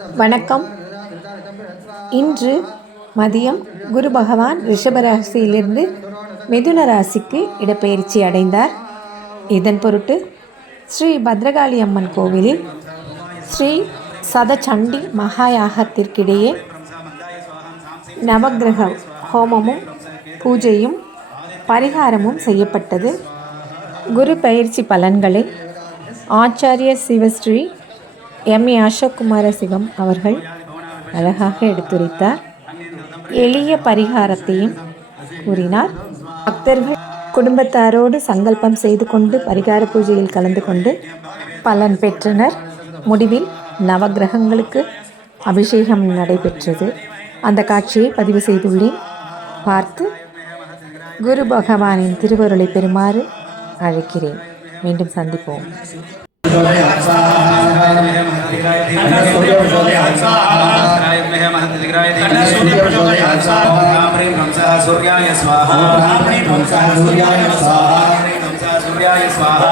வணக்கம். இன்று மதியம் குரு பகவான் ரிஷபராசியிலிருந்து மிதுன ராசிக்கு இடப்பெயர்ச்சி அடைந்தார். இதன் பொருட்டு ஸ்ரீ பத்ரகாளி அம்மன் கோவிலில் ஸ்ரீ சதச்சண்டி மகாயாகத்திற்கிடையே நவக்கிரக ஹோமமும் பூஜையும் பரிகாரமும் செய்யப்பட்டது. குரு பயிற்சி பலன்களை ஆச்சாரிய சிவஸ்ரீ எம் ஏ அசோக்குமார சிவம் அவர்கள் அழகாக எடுத்துரைத்தார் எளிய பரிகாரத்தையும் கூறினார். பக்தர்கள் குடும்பத்தாரோடு சங்கல்பம் செய்து கொண்டு பரிகார பூஜையில் கலந்து கொண்டு பலன் பெற்றனர். முடிவில் நவக்கிரகங்களுக்கு அபிஷேகம் நடைபெற்றது. அந்த காட்சியை பதிவு செய்துள்ளேன். பார்த்து குரு பகவானின் திருவருளை பெறுமாறு அழைக்கிறேன். மீண்டும் சந்திப்போம். सूर्याय स्वाहा सूर्याय स्वाहा सूर्याय स्वाहा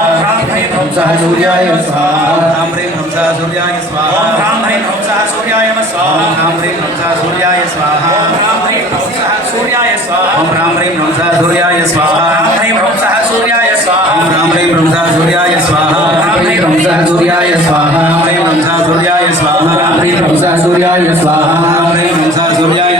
सूर्याय स्वाहा राम ह्रीं हंसा सूर्याय स्वाहा राम ह्रीं हंसा सूर्याय स्वाहा राम ह्रीं हंसा सूर्याय स्वाहा राम ह्रीं हंसा सूर्याय स्वाहा ओम राम ह्रीं हंसा सूर्याय स्वाहा سوریا سواہا سوریا سواہا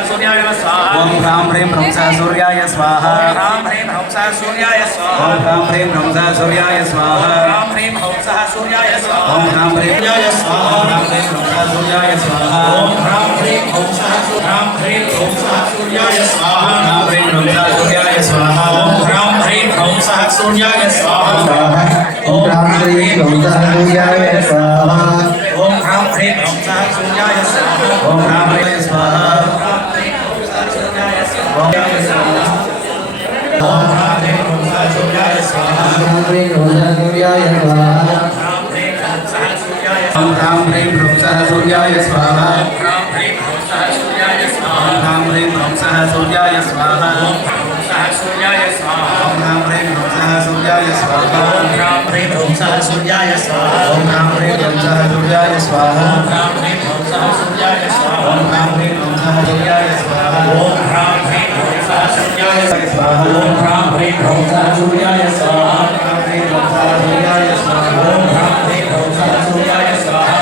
ह्रीं ह्रौंसा सूर्याय स्वाहा ओम राम ह्रीं हंसा सूर्याय स्वाहा ह्रां ह्रीं ह्रौंसा सूर्याय स्वाहा ओम राम ह्रीं हंसा सूर्याय स्वाहा ह्रां ह्रीं ह्रौंसा सूर्याय स्वाहा ओम राम ह्रीं सूर्याय स्वाहा राम ह्रीं हंसा सूर्याय स्वाहा ओम ह्रां ह्रीं ह्रौंसा ह्रां ह्रीं ह्रौंसा सूर्याय स्वाहा राम ह्रीं हंसा सूर्याय स्वाहा ओम ह्रां ह्रीं ह्रौंसा सूर्याय स्वाहा ओम राम श्री गौता सूर्याय स्वाहा ओम ह्रां ह्रीं ह्रौंसा सूर्याय स्वाहा ओम राम ह्रीं स्वाहा राम श्री गौता सूर्याय स्वाहा ओम राम ह्रीं हंसा सूर्याय स्वाहा ह्रां ह्रीं ह्रौंसा सूर्याय स्वाहा ओम राम ह्रीं हंसा सूर्याय स्वाहा ह्रौंसा सूर्याय स्वाहा ओम राम ह्रीं हंसा सूर्याय स्वाहा ओम ह्रां ह्रीं ह्रौंसा सूर्याय स्वाहा ओम राम ह्रीं हंसा सूर्याय स्वाहा ह्रां ह्रीं ह्रौंसा सूर्याय स्वाहा ओम राम ह्रीं हंसा सूर्याय स्वाहा ओम ह्रां ह्रीं ह्रौंसा सूर्याय स्वाहा स्वाहा ओम ह्रां ह्रीं ह्रौंसा सूर्याय स्वाहा राम ह्रीं हंसा सूर्याय स्वाहा ओम ह्रां ह्रीं ह्रौंसा सूर्याय स्वाहा राम ह्रीं हंसा सूर्याय स्वाहा ओम ह्रां ह्रीं ह्रौंसा सूर्याय स्वाहा राम ह्रीं हंसा सूर्याय स्वाहा ओम ह्रां ह्रीं ह्रौंसा सूर्याय स्वाहा सूर्याय स्वाहा Om Ram Hare Om Sara Suryaya Swaha Om Ram Hare Om Sara Suryaya Swaha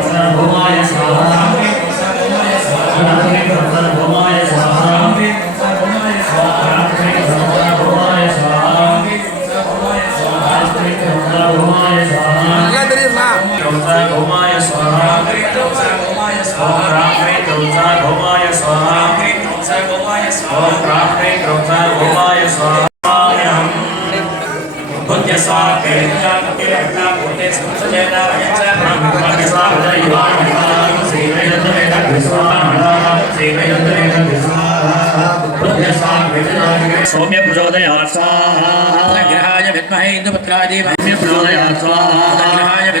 گمای گا گوا سہاگ گیا گھوا سام گوا راکر گوا سمایا सौम्य प्रचोदयात् स्वाहा ग्रहाय विद्महे इन्दुपुत्रादिमहे सौम्य प्रचोदयात् स्वाहा ग्रहाय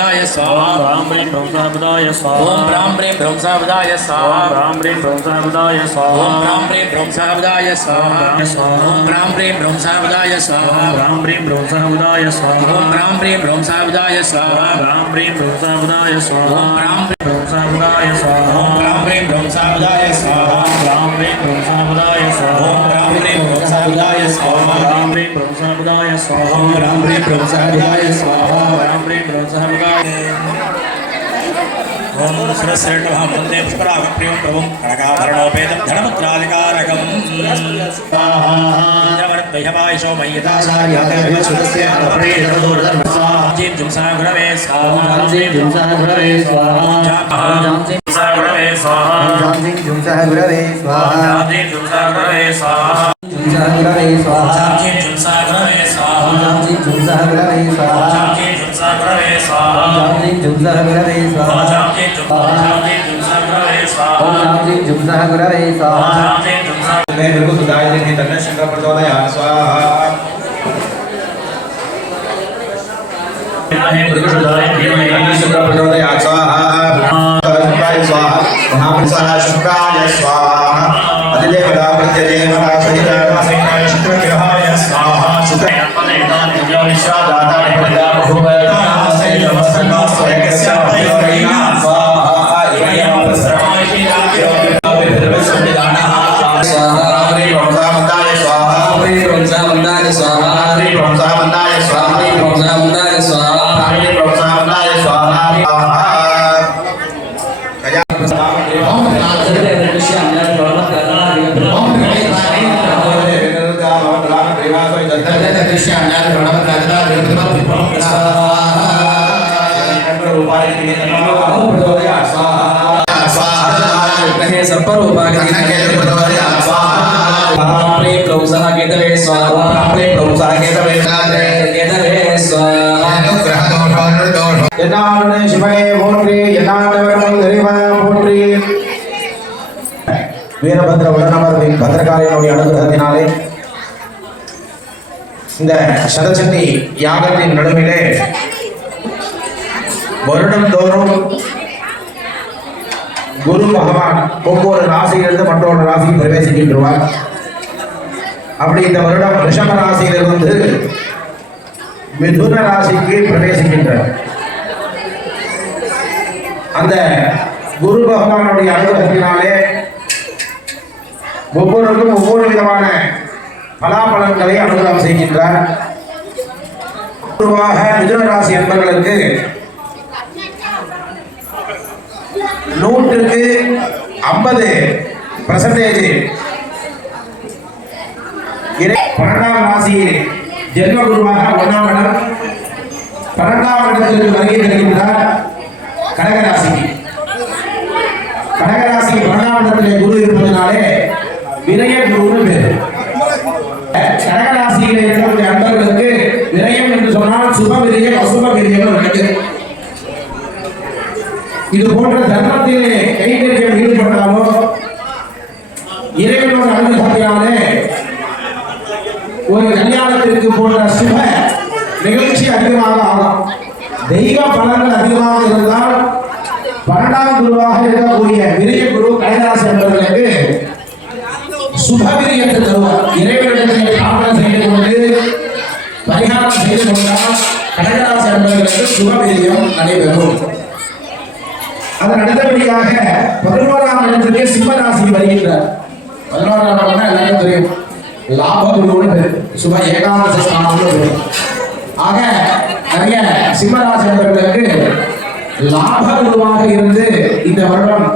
ध्वंसावधाय स्वाहा राम ह्रीं ध्वंसावधाय स्वाहा ओम राम ह्रीं ध्वंसावधाय स्वाहा राम ह्रीं ध्वंसावधाय स्वाहा ओम राम ह्रीं ध्वंसावधाय स्वाहा ओम राम ह्रीं ध्वंसावधाय स्वाहा राम ह्रीं ध्वंसावधाय स्वाहा ओम राम ह्रीं ध्वंसावधाय स्वाहा राम ह्रीं ध्वंसावधाय स्वाहा ओम राम ह्रीं ध्वंसावधाय स्वाहा ओम राम ह्रीं ध्वंसावधाय स्वाहा राम ह्रीं ध्वंसावधाय स्वाहा प्रभुसाधाय स्वाहा राम रे प्रभुसाधाय स्वाहा राम रे प्रभुसाधाय स्वाहा राम रे प्रभुसाधाय ओम सरस्वती नमः वन्दे पुष्पराग प्रियं प्रभुं कनकाभरणोपेतं धनमुद्रादिकारकं स्वाहा वैहवायशो मय्यता सार्याते सुतस्य अपरे जगदोर्धर्मसा जीव जुमसा गुणवे स्वाहा जीव जुमसा गुणवे स्वाहा जापा जाम से गुरवे स्वाहा जीं जुंसा गुरवे स्वाहा जीं जुंसा गुरवे स्वाहा जीं जुंसा गुरवे स्वाहा जीं जुंसा गुरवे स्वाहा जीं जुंसा गुरवे स्वाहा जीं जुंसा गुरवे स्वाहा जीं जुंसा गुरवे स्वाहा जीं जुंसा गुरवे स्वाहा जीं जुंसा सुधाय तन्न शंकर प्रचोदयात् स्वाहा Marina. வீரபத்ர உடனமர்வின் பத்திரகாரியனுடைய அனுகிரகத்தினாலே இந்த சதசக்தி யாகத்தின் நடுவிலே வருடம் தோறும் குரு பகவான் ஒவ்வொரு ராசியிலிருந்து மற்றொரு ராசிக்கு பிரவேசிக்கின்றார் அப்படி இந்த வருடம் ரிஷப ராசியிலிருந்து மிதுன ராசிக்கு பிரவேசிக்கின்றார். அந்த குரு பகவானுடைய அனுகிரகத்தினாலே ஒவ்வொருவருக்கும் ஒவ்வொரு விதமான பலாபலன்களை அனுகிரகம் செய்கின்றார். பொதுவாக மிதுன ராசி என்பவர்களுக்கு நூற்றுக்கு ஐம்பது பர்சன்டேஜ் பன்னெண்டாம் ராசியில் ஜென்ம குருவாக ஒன்றாம் இடம். பன்னெண்டாம் இடத்திற்கு வருகை தருகின்றார் கடகராசிக்கு கடகராசி பன்னெண்டாம் இடத்திலே குரு இருப்பதனாலே விரைய குருன்னு பேர் கடகராசியில் இருக்கக்கூடிய அன்பர்களுக்கு விரயம் என்று சொன்னால் சுப விரயம் அசுப விரயம் ரெண்டு இது போன்ற தர்மத்திலே கைங்கரியம் ஈடுபட்டாலோ இறைவனோட அனுகிரகத்தினாலே ஒரு கல்யாணத்திற்கு போன்ற சுப நிகழ்ச்சி அதிகமாக ஆகும். தெய்வ பலன்கள் அதிகமாக இருந்தால் பன்னெண்டாம் குருவாக இருக்கக்கூடிய விரிய குரு கைலாச என்பவர்களுக்கு சுபவிரியத்தை தருவார். இறைவனிடத்தில் பிரார்த்தனை செய்து கொண்டு பரிகாரம் செய்து கொண்டால் கடகராசி என்பவர்களுக்கு சுபவிரியம் நடைபெறும். அதன் அடுத்தபடியாக பதினோராம் இடத்திற்கு சிம்மராசி வருகின்றார். பதினோராம் இடம்னா எல்லாருக்கும் தெரியும். லாபகுருன்னு பேர் சுப ஏகாதச ஸ்தானம்னு பேர். ஆக நிறைய சிம்மராசி என்பவர்களுக்கு லாப குருவாக இருந்து இந்த வருடம்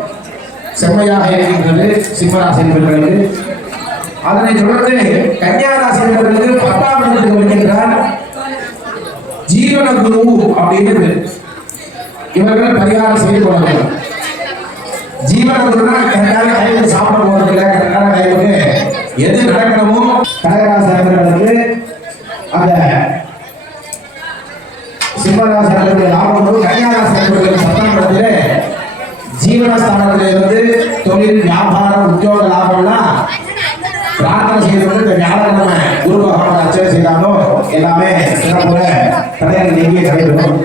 செம்மையாக இருக்கின்றது சிம்மராசி என்பவர்களுக்கு அதனை தொடர்ந்து கன்னியாராசி என்பவர்களுக்கு பத்தாம் இடத்துக்கு வருகின்றார் ஜீவன குரு அப்படின்னு இவர்கள் பரிகாரம் செய்து கொள்ள வேண்டும் ஜீவன குருனா கரெக்டான டைமுக்கு சாப்பிட போறதில்ல கரெக்டான டைமுக்கு எது நடக்கணுமோ கடகராசி அந்த சிம்மராசி நண்பர்களுக்கு லாபம் வரும் கன்னியாராசி நண்பர்களுக்கு பத்தாம் இடத்திலே ஜீவனஸ்தானத்திலே இருந்து தொழில் வியாபாரம் உத்தியோக லாபம்னா பிரார்த்தனை செய்து இந்த வியாழக்கிழமை குரு பகவான் அச்சனை செய்தாலும் எல்லாமே சிறப்புற தடைகள் நீங்கி நடைபெறும்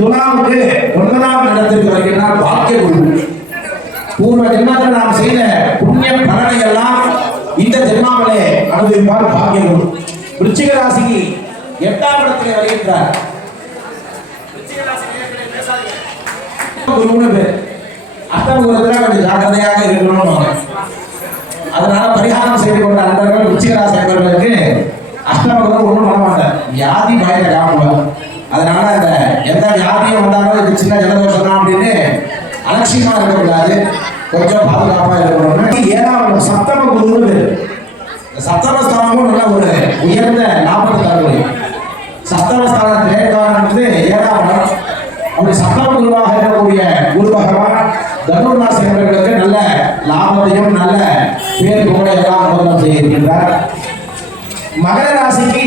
துலாவுக்கு ஒன்பதாம் இடத்திற்கு வருகின்றார் பாக்கிய குரு பூர்வ ஜென்மத்தில் நாம் செய்த புண்ணிய பலனை எல்லாம் இந்த ஜென்மாவிலே அனுபவிப்பார் பாக்கிய குரு விருச்சிக ராசிக்கு எட்டாம் இடத்திலே வருகின்றார். குருன்னு பேர். அஷ்டம குருத்துல கொஞ்சம் ஜாக்கிரதையாக இருக்கணும்னு அதனால பரிகாரம் செய்து கொண்ட அன்பர்கள் உச்சிகராசி அன்பர்களுக்கு அஷ்டமகம் ஒன்றும் பண்ண மாட்டார். வியாதி பயத்தை காணுவார் அதனால எந்த வியாதியும் வந்தாலும் இது சின்ன ஜலதோஷம் தான் அப்படின்னு அலட்சியமா இருக்கக்கூடாது. கொஞ்சம் பாதுகாப்பா இருக்கணும் ஏழாம் சத்தம சப்தம குருன்னு பேரு. இந்த நல்ல ஒரு உயர்ந்த லாபத்தை தரக்கூடிய சப்தமஸ்தானத்திலே காரணம் வந்து ஏழாம் இடம் அப்படி சப்தம குருவாக இருக்கக்கூடிய குரு பகவான் தனுர் நல்ல லாபத்தையும் நல்ல பேர் புகழை எல்லாம் முதலம் செய்திருக்கின்றார். மகர ராசிக்கு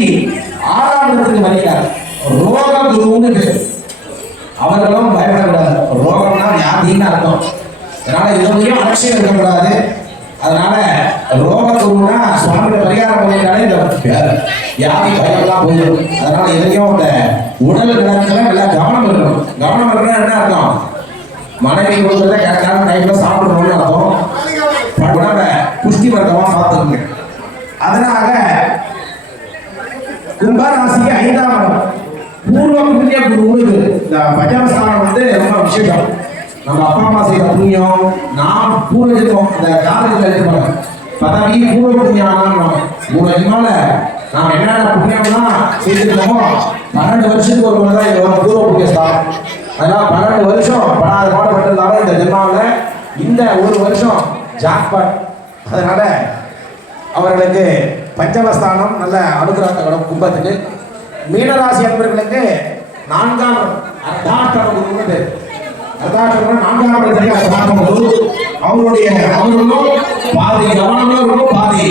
ஆறாம் இடத்துக்கு வருகிறார். ரோக குருன்னு பேர். அவர்களும் பயப்படக்கூடாது. ரோகம்னா வியாதின்னு அர்த்தம். அதனால எதுவும் அலட்சியம் இருக்கக்கூடாது அதனால ரோக சுவாமியோட பரிகாரம் பண்ணிட்டாலே இந்த வியாதி பயம்லாம் போயிடும். அதனால எதுலையும் அந்த உடல் நலத்துல நல்லா கவனம் இருக்கணும். கவனம் இருக்கணும் என்ன அர்த்தம்? மனைவி கொடுக்கறத கரெக்டான டைம்ல சாப்பிடணும்னு அர்த்தம். உடம்ப புஷ்டி வர்க்கமா பார்த்துக்கோங்க. அதனால கும்பராசிக்கு ஐந்தாம் இடம். பூர்வ புண்ணிய குருன்னு இந்த பஞ்சமஸ்தானம் வந்து ரொம்ப விசேஷம். நம்ம அப்பா அம்மா செய்த புண்ணியம் நாம் பூர்வ அந்த காலத்தில் எடுத்துப்பாங்க பதவி பூர்வ புண்ணியம் மூணு ஜென்மால நாம் என்னென்ன புண்ணியம்லாம் செய்திருக்கோமோ பன்னெண்டு வருஷத்துக்கு ஒரு முறை தான் இது ஒரு பூர்வ புண்ணிய ஸ்தானம். அதனால பன்னெண்டு வருஷம் படாத இல்லாமல் இந்த ஜென்மாவில் இந்த ஒரு வருஷம் ஜாக்பாட். அதனால அவர்களுக்கு பஞ்சமஸ்தானம் நல்ல அனுகிரகத்தை கும்பத்துக்கு மீனராசி அன்பர்களுக்கு நான்காம் அர்த்தாஷ்டமம் குருன்னு பேர். நான்காம் இடத்துக்கு அர்த்தாஷ்டம குரு அவருடைய அவர்களும் பாதி கவனமும் இருக்கும் பாதி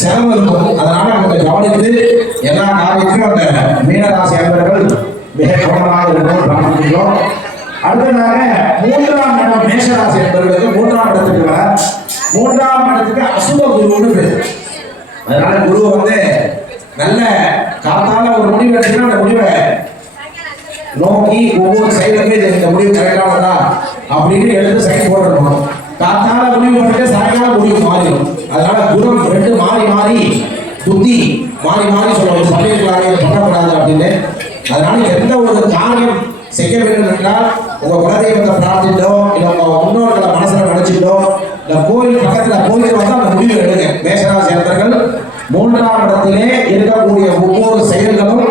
செலவு இருக்கும் அதனால அவங்க கவனித்து எல்லா காரியத்திலும் அந்த மீனராசி அன்பர்கள் மிக கவனமாக இருக்கும் பிரார்த்திக்கிறோம் அடுத்ததாக மூன்றாம் இடம் மேஷராசி என்பவர்களுக்கு மூன்றாம் இடத்துக்கு வர மூன்றாம் இடத்துக்கு அசுப குருன்னு பேர். அதனால குரு வந்து நல்ல காத்தால ஒரு முடிவு எடுத்தீங்கன்னா அந்த முடிவை நோக்கி ஒவ்வொரு செயலுமே இந்த முடிவு கரெக்டானதா அப்படின்னு எழுந்து சைன் போடணும் காத்தால முடிவு பண்ணிட்டு சாயங்காலம் முடிவு மாறிடும். அதனால குரம் ரெண்டு மாறி மாறி புத்தி மாறி மாறி சொல்லணும் பண்ணிருக்கலாம் இதை பண்ணக்கூடாது அப்படின்னு. அதனால எந்த ஒரு காரியம் செய்ய வேண்டும் என்றால் உங்க குலதெய்வத்தை பிரார்த்திட்டோ இல்ல உங்க முன்னோர்களை மனசுல நினைச்சிட்டோ இந்த கோயில் பக்கத்துல போயிட்டு வந்து அந்த முடிவு எடுங்க. மேஷராசி அன்பர்கள் மூன்றாம் இடத்திலே இருக்கக்கூடிய ஒவ்வொரு செயல்களும்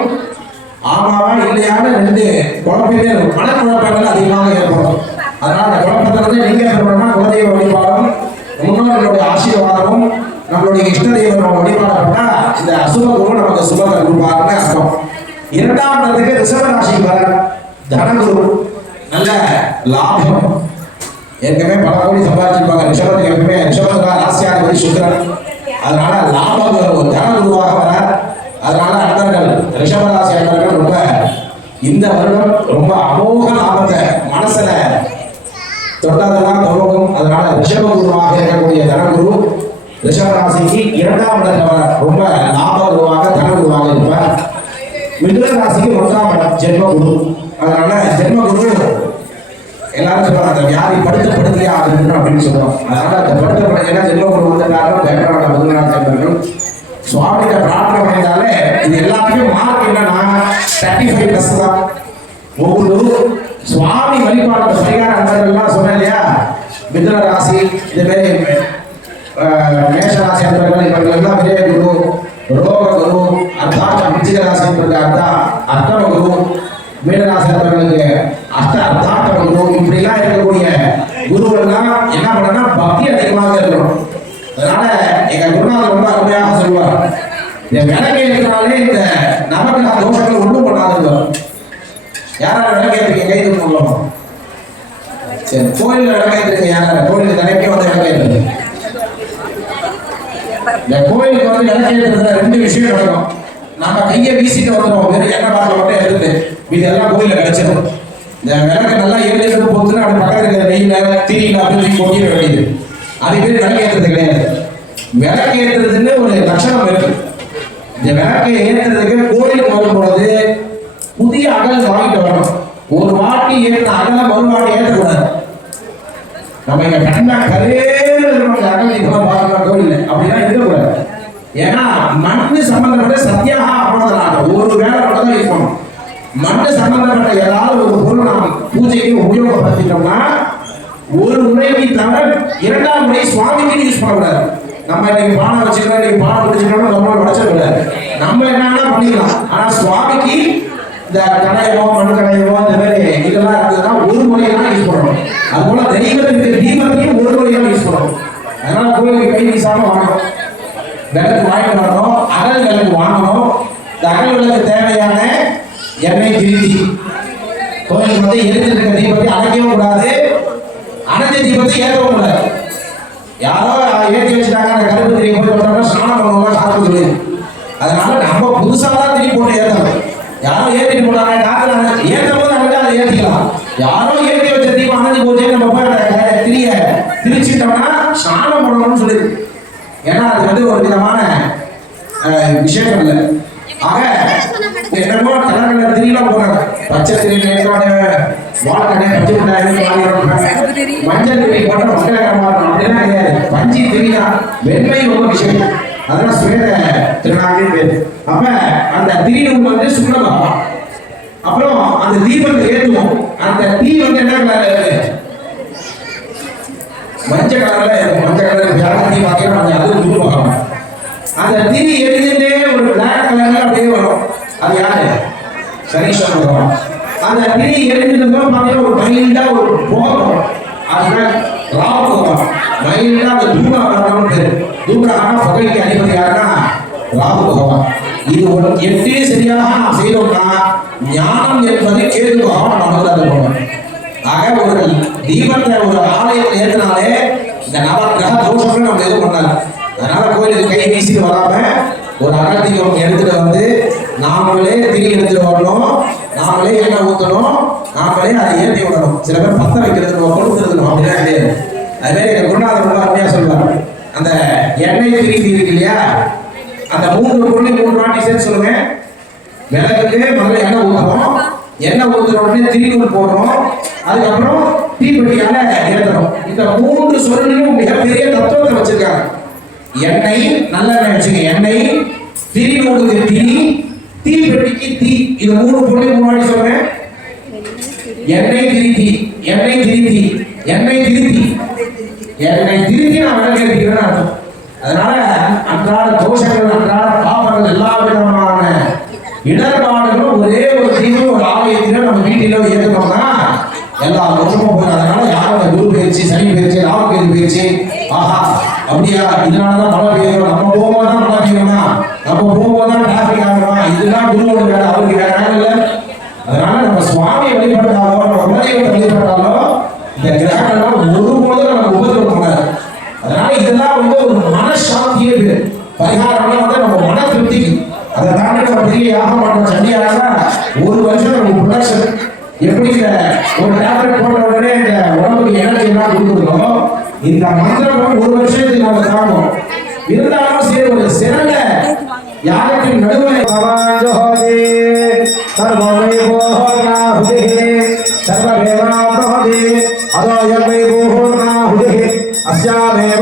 ஆமாவா இல்லையான ரெண்டு குழப்பமே இருக்கும். மனக்குழப்பங்கள் அதிகமாக ஏற்படும். அதனால அந்த குழப்பத்திலிருந்து நீங்க சொல்லணும்னா குலதெய்வ வழிபாடும் முன்னோர்களுடைய ஆசீர்வாதமும் நம்மளுடைய இஷ்ட தெய்வம் வழிபாடப்பட்டா இந்த அசுப குரு நமக்கு சுபத்தை கொடுப்பாருன்னு அர்த்தம். இரண்டாம் இடத்துக்கு ரிசர்வ ராசிக்கு வர தனகுரு நல்ல லாபம். ஏற்கனவே பல கோடி சம்பாதிச்சிருப்பாங்க. ரிஷபத்துக்கு எப்பவுமே ரிஷபத்துக்கு ராசியாதிபதி சுக்கரன். அதனால லாபம் ஒரு உருவாக வர அதனால அன்பர்கள் ரிஷபராசி அன்பர்கள் ரொம்ப இந்த வருடம் ரொம்ப அமோக லாபத்தை மனசுல தொட்டதெல்லாம் துவங்கும். அதனால ரிஷப குருவாக இருக்கக்கூடிய தனகுரு ரிஷபராசிக்கு இரண்டாம் இடத்துல வர ரொம்ப லாப குருவாக தனகுருவாக இருப்பார். மிதுன ராசிக்கு ஒன்றாம் இடம் ஜென்ம குரு அதனால ஜென்ம குரு எல்லாரும் சொல்றாங்க அந்த வியாதி படுத்த படுக்கையே ஆகுதுன்னு அப்படின்னு சொல்றோம். அதனால அந்த படுத்த படுக்கையா ஜென்ம குரு வந்ததாலும் முதலாம் மிதுன ராசி சுவாமிகிட்ட பிரார்த்தனை பண்ணினாலே இது எல்லாத்தையும் மார்க் என்னன்னா தேர்ட்டி ஃபைவ் ப்ளஸ் தான். ஒவ்வொரு சுவாமி வழிபாடு பரிகார அன்பர்கள்லாம் சொன்னேன் இல்லையா? மிதுன ராசி இது மாதிரி அஹ், மேஷ ராசி அன்பர்கள் இவர்கள் விஜய குரு ரோக குரு அர்த்தாஷ்ட விச்சிக ராசி என்பது அர்த்தா அர்த்தம குரு. மீனராசி அன்பர்களுக்கு அஷ்ட அர்த்தாஷ்டம குரு இப்படிலாம் இருக்கக்கூடிய குருவெல்லாம் என்ன பண்ணனா பக்தி அதிகமாக இருக்கணும். அதனால எங்க குருநாதர் ரொம்ப அருமையாக சொல்லுவார் இந்த விளக்கு இருக்கிறாலே இந்த நவகிரக தோஷங்கள் ஒன்றும் பண்ணாதுங்க. யாரால விளக்கேற்றுங்க கை தூக்கணும் சரி கோயில்ல விளக்கேற்றுங்க யாரால? கோயிலுக்கு தனியாக வந்து விளக்கேற்றுங்க இந்த கோயிலுக்கு வந்து விளக்கேற்றுறதுல ரெண்டு விஷயம் நடக்கும். நம்ம கையை வீசிட்டு வந்துடுவோம். வெறும் எண்ணெய் பாட்டில் மட்டும் எடுத்துட்டு இதெல்லாம் எல்லாம் கிடைச்சிடும். இந்த விளக்கு நல்லா எரிஞ்சிட்டு போச்சுன்னா அப்படி பக்கத்தில் இருக்கிற நெய்யில திரியில அப்படி கொட்டிட வேண்டியது. அது பேர் விளக்கேற்றுறது கிடையாது விளக்கேற்றுறதுன்னு ஒரு லட்சணம் இருக்கு. இந்த விளக்கை ஏற்றுறதுக்கு கோயிலுக்கு வரும் பொழுது புதிய அகல் வாங்கிட்டு வரணும். ஒரு வாட்டி ஏற்ற அகல மறுவாட்டி ஏற்றக்கூடாது நம்ம இங்க கண்ணா கரேன்னு இருக்கணும். அகல் இதெல்லாம் பார்க்கலாம் கோயில் அப்படிலாம் இருக்கக்கூடாது. ஏன்னா மண்ணு சம்பந்தப்பட்ட சத்தியாக அபோதனாக ஒரு வேலை மட்டும் தான் இருக்கணும். மண்ணு சம்பந்தப்பட்ட ஏதாவது ஒரு பொருள் நாம் பூஜைக்கு உபயோகப்படுத்திட்டோம்னா ஒரு முறைக்கு தவிர இரண்டாம் முறை சுவாமிக்கு யூஸ் பண்ணக்கூடாது. நம்ம இன்னைக்கு பானை வச்சுக்கிறோம் இன்னைக்கு பானை பிடிச்சிக்கிறோம் நம்ம உடச்சிடக்கூடாது நம்ம என்னன்னா பண்ணிக்கலாம். ஆனா சுவாமிக்கு இந்த கடையமோ மண் கடையமோ இந்த மாதிரி இதெல்லாம் இருந்ததுன்னா ஒரு முறையை தான் யூஸ் பண்ணணும். அது போல தெய்வத்துக்கு தீபத்தையும் ஒரு முறையை தான் யூஸ் பண்ணணும். அதனால கோயிலுக்கு கை வீசாம வாங்கணும். விளக்கு வாங்கிட்டு வரணும் அகல் விளக்கு வாங்கணும். இந்த அகல் விளக்கு தேவையான எண்ணெய் திருத்தி கோயிலுக்கு வந்து எரிஞ்சிட்டு இருக்க தீபத்தை அணைக்கவும் கூடாது. அணைஞ்ச தீபத்தை ஏற்றவும் கூடாது. யாரோ ஏற்றி வச்சுட்டாங்க அந்த கருப்பு திரி போட்டு வந்தோம்னா ஸ்நானம் பண்ணுவோம் சாப்பிட்டு சொல்லி அதனால நம்ம புதுசாக தான் திரி போட்டு ஏற்றணும். யாரோ ஏற்றிட்டு போட்டாங்க காத்துல ஏற்றும் போது நம்ம அதை ஏற்றிக்கலாம். யாரோ ஏற்றி வச்ச தீபம் அணைஞ்சு போச்சு நம்ம போய் அந்த க- திரிய திரிச்சிட்டோம்னா ஸ்நானம் பண்ணணும்னு சொல்லி ஏன்னா அது வந்து ஒரு விதமான விஷயம் இல்லை. என்னமோ கலர் திரியெல்லாம் போறாங்க. பச்சை திரி நேற்றான வாட்டனே பச்சை மஞ்சள் திரி போட்ட மங்களகரமா இருக்கும் அப்படிலாம் கிடையாது. பஞ்சு திரியா வெண்மை ரொம்ப விஷயம். அதெல்லாம் சுவேத திருநாளே பேர். அப்ப அந்த திரியும் வந்து சுண்ணபா அப்புறம் அந்த தீபத்தை ஏற்றுவோம் அந்த தீ வந்து என்ன கலர்ல இருக்கு? மஞ்சள் கலர்ல மஞ்சள் கலர் ஜாதி அது அது அந்த திரி எரிஞ்சுட்டே ஒரு பிளாக் கலர்ல அப்படியே வரும். அது யாரு? சனீஸ்வர பகவான். அந்த பிரி எரிஞ்சிருந்தோம் பாத்தீங்கன்னா ஒரு மைல்டா ஒரு போகம் அதுதான் ராவ மைல்டா அந்த தூராகரம் பேரு. தூராகரம் புகைக்கு அதிபதி யாருன்னா ராகு இது ஒரு எப்படி சரியாக நாம் செய்தோம்னா ஞானம் என்பது கேது பகவான் நமக்கு அதை போகணும் ஆக ஒரு தீபத்தை ஒரு ஆலயத்தில் ஏற்றினாலே இந்த நவக்கிரக தோஷங்கள் நம்ம எதுவும் பண்ணாது அதனால கோயிலுக்கு கை வீசிட்டு வராம ஒரு அகல் தீபம் எடுத்துட்டு வந்து நாமளே திரி எடுத்துட்டு வரணும் நாமளே எண்ணெய் ஊற்றணும் நாமளே அதை ஏற்றி விடணும். சில பேர் பத்த வைக்கிறது நம்ம கொடுத்துருக்கணும் அப்படிலாம் கிடையாது அது மாதிரி எங்க குருநாதர் ரொம்ப அருமையா சொல்லுவார். அந்த எண்ணெய் திரி தீ இருக்கு இல்லையா? அந்த மூன்று பொருளை மூன்று வாட்டி சேர்த்து சொல்லுவேன் விளக்குக்கு முதல்ல எண்ணெய் ஊற்றுறோம் எண்ணெய் ஊற்றுற உடனே திரிநூல் போடுறோம். அதுக்கப்புறம் தீப்பெட்டியால ஏற்றணும் இந்த மூன்று சொல்லையும் மிகப்பெரிய தத்துவத்தை வச்சிருக்காங்க. எண்ணெய் நல்லா நினைச்சுங்க எண்ணெய். திரி தீப்பெட்டிக்கு தீ இது மூணு பொருளையும் முன்னாடி சொல்றேன். எண்ணெய் திருத்தி எண்ணெய் திருத்தி எண்ணெய் திருத்தி எண்ணெய் திருத்தி நான் விளக்கேற்கிறேன்னு அர்த்தம். அதனால அன்றாட தோஷங்கள் அன்றாட பாவங்கள் எல்லா விதமான இடர்பாடுகளும் ஒரே ஒரு தீபம் ஒரு ஆலயத்தில நம்ம வீட்டில ஏற்றுனோம்னா எல்லா வருஷமும் போய் அதனால குரு பயிற்சி சனி பயிற்சி ராகு கேது பயிற்சி. ஆஹா அப்படியா? இதனாலதான் மழை பெய்யும் நம்ம போகும்போது தான் மழை பெய்யுமா? நம்ம போகும்போதுதான் டிராபிக் ஆகுமா? இதெல்லாம் குருவோட வேலை. அவருக்கு வேற வேலை இல்லை. அதனால நம்ம சுவாமியை வழிபட்டாலோ நம்ம குலதெய்வத்தை வழிபட்டாலோ இந்த கிரகங்கள்லாம் ஒருபோதும் நமக்கு உபதிரவம் பண்ணாது அதனால இதெல்லாம் வந்து ஒரு மனசாந்தியே இருக்கு பரிகாரம்லாம் வந்து நம்ம மன திருப்திக்கு அதை தாண்டி நம்ம பெரிய யாகம் பண்றோம் சண்டியாக ஒரு வருஷம் நம்ம ப்ரொடக்ஷன் எப்படி இந்த ஒரு டேப்லெட் போட்ட உடனே இந்த உடம்புக்கு எனர்ஜி எல்லாம் கொடுக்குறோம் இந்த மந்திரம் ஒரு வருஷத்துக்கு நம்ம தாங்கும் இருந்தாலும் சரி ஒரு சிறந்த யாருக்கும் நடுவில் சமாஜோதே சர்வமைவோர்ணாஹுதிஹி சர்வதேவாப்ரஹதி அதோ யமைவோர்ணாஹுதிஹி அஸ்யாமேவ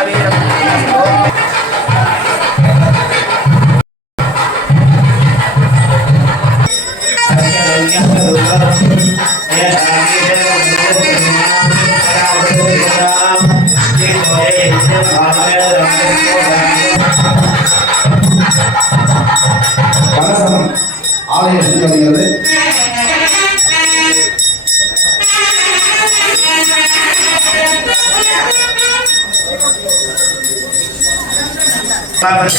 బ్రహ్మ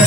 I'm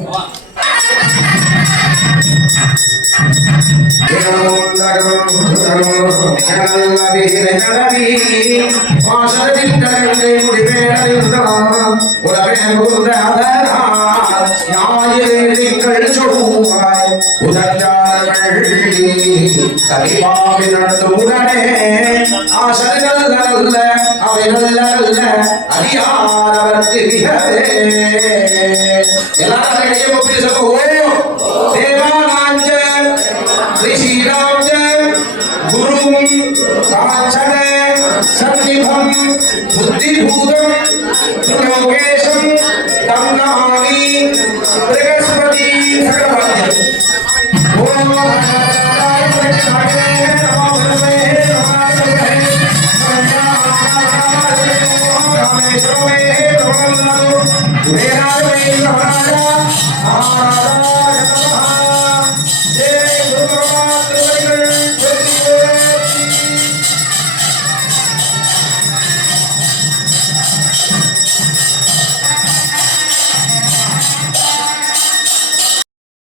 உடனே ஆசரி நல்ல நல்ல நல்ல நல்ல